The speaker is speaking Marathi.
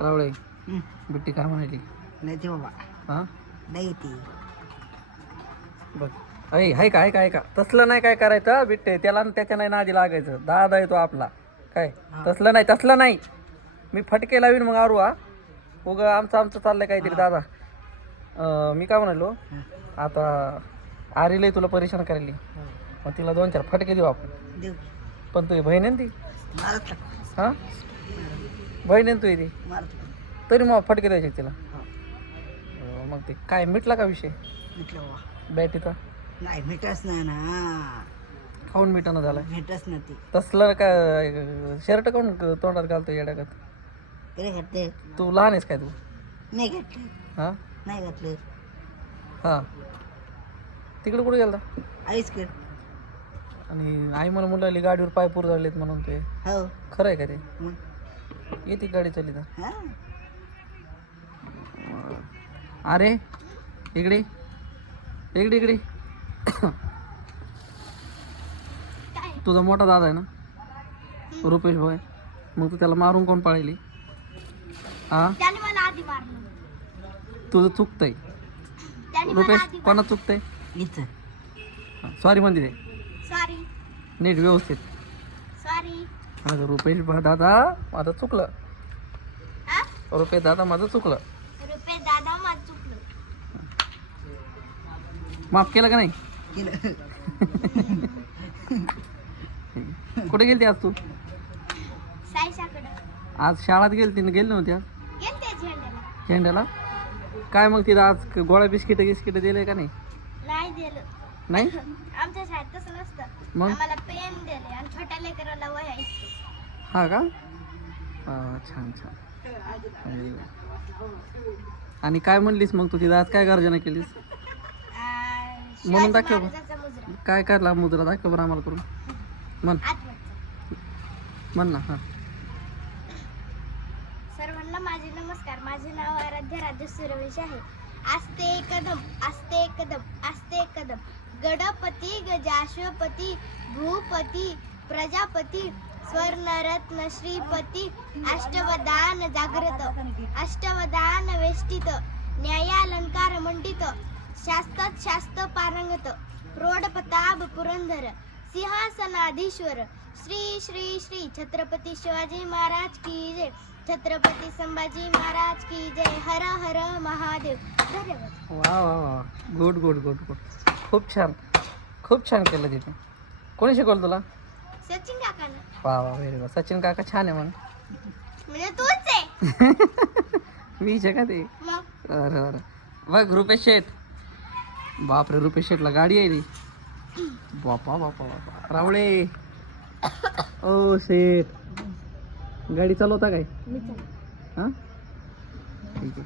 रावळे बिट्टी काय म्हणाली? नाही ते बाबा हा नाही ती बघ ऐका तसलं नाही काय करायचं बिट्टे, त्याला आणि त्याच्या नाही नादी लागायचं. दादा येतो आपला काय, तसलं नाही. मी फटके लावीन मग आरू. हा उगं आमचं चाललंय काहीतरी. दादा मी काय म्हणालो, आता आरीला तुला परेशान करायली, मग तिला 2-4 फटके देऊ आपण. देऊ पण तुझी बहीण आहे ना ती, मारत हा बहीण आहे ना तुझी ती, मारत तरी मग फटके द्यायचे तिला. मग ते काय मिटला का विषय म्हटलं बाबा बॅटीचा? नाही भेटच नाही ना, खाऊन मिटानं झालाय. भेटच ना ती तसलं काय शर्ट काऊन तोंडात घालतो येड्यागत? काय घातले तू लहान आहेस काय तू? नाही घातले हा नाही घातलं हा तिकडे कुठे गेला? आईच कर आणि आई मला मुलाली गाडीवर पाय पूर झालेत म्हणून. ते हो खरं आहे का ते? मग येते गाडी चालली तर. हा अरे इकडे इकडे इकडे तुझा मोठा दादा आहे ना रुपेश भाई, मग तू त्याला मारून कोण पाळली? हा तुझं चुकतंय रुपेश. कोणा चुकतंय? इथं सॉरी म्हणते ते सॉरी नीट व्यवस्थित. सॉरी माझं रुपेश दादा माझं चुकलं. रुपेश दादा माझं चुकलं. रुपये दादा माझं चुकलं. माफ केलं का नाही? केलं कुठे गेलती आज तू? साईशाकडं आज शाळेत गेलती नव्हत्या गेलते झेंड्याला. झेंड्याला? काय मग तिथं आज गोळ्या बिस्किट दिले का नाही? नाही दिलं. नाही आमच्या शाळेत तसं नसतं. मग? आम्हाला पेन दिले आणि छोट्या लेकराला वह्या इतके. हा का? छान छान. आणि काय म्हणलीस मग तू तिथं आज काय गर्जना केलीस? म्हणून शिवाजी दाखव. महाराजांचा मुजरा काय करला मुद्रा दाखव बरं आम्हाला करून. म्हण आठवणचा. म्हण ना. हा सर्वांना माझे नमस्कार. माझे नाव आराध्य राजे सुरवेश आहे. आस्ते कदम आस्ते कदम आस्ते कदम. गणपती गजाश्वपती भूपती प्रजापती स्वर्णरत्न श्रीपती अष्टवदान जागृत अष्टवदान वेष्टित न्यायालंकार मंडित शास्त्रात शास्त्र पारंगत प्रौढप्रताप पुरंदर सिंहासनाधीश्वर श्री श्री श्री छत्रपती शिवाजी महाराज की जय. छत्रपती संभाजी महाराज की जय. हर हर महादेव. धन्यवाद. वा वा वा गुड गुड गुड गुड. खूप छान केलं तिथे. कोणी शिकवलं तुला? सचिन काकांना. वा वा व्हेरी गुड. सचिन काका छान आहे मग. म्हणजे तूच आहे. मीच आहे का ते? मग अरे बघ रुपेश शेठ. बापरे रुपेश शेठला गाडी आहे रे. बापा बापा बापा रावळे. ओ शेठ गाडी चालवता काय? मी हां ठीक आहे.